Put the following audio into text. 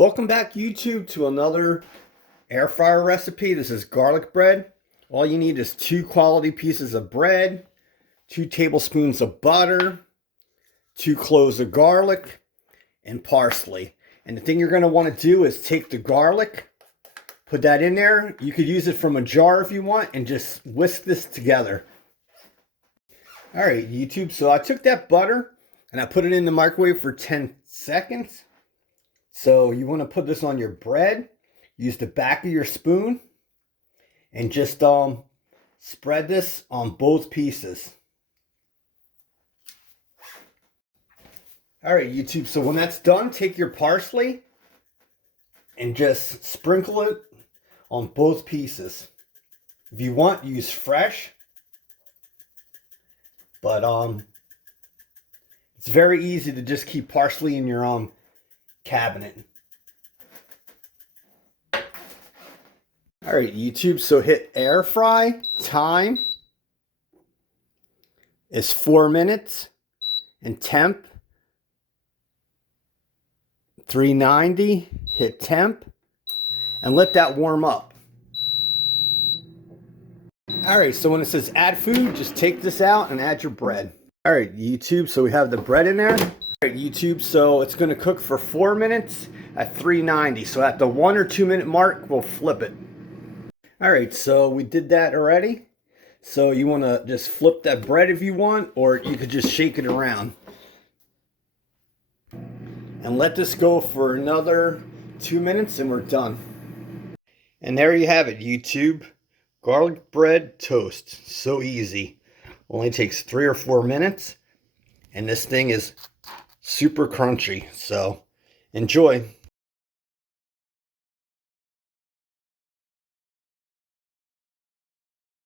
Welcome back, YouTube, to another air fryer recipe. This is garlic bread. All you need is 2 quality pieces of bread, 2 tablespoons of butter, 2 cloves of garlic, and parsley. And the thing you're going to want to do is take the garlic, put that in there. You could use it from a jar if you want, and just whisk this together. All right, YouTube, so I took that butter and I put it in the microwave for 10 seconds. So you want to put this on your bread, use the back of your spoon, and just spread this on both pieces. All right, YouTube, so when that's done, take your parsley and just sprinkle it on both pieces. If you want, use fresh, but it's very easy to just keep parsley in your cabinet. All right, YouTube, so hit air fry. Time is 4 minutes, and temp 390. Hit temp and let that warm up. All right, so when it says add food, just take this out and add your bread. All right, YouTube, so we have the bread in there. All right, YouTube, so it's going to cook for 4 minutes at 390. So at the 1 or 2 minute mark, we'll flip it. All right, so we did that already. So you want to just flip that bread if you want, or you could just shake it around. And let this go for another 2 minutes and we're done. And there you have it, YouTube. Garlic bread toast. So easy. Only takes 3 or 4 minutes. And this thing is super crunchy. So enjoy.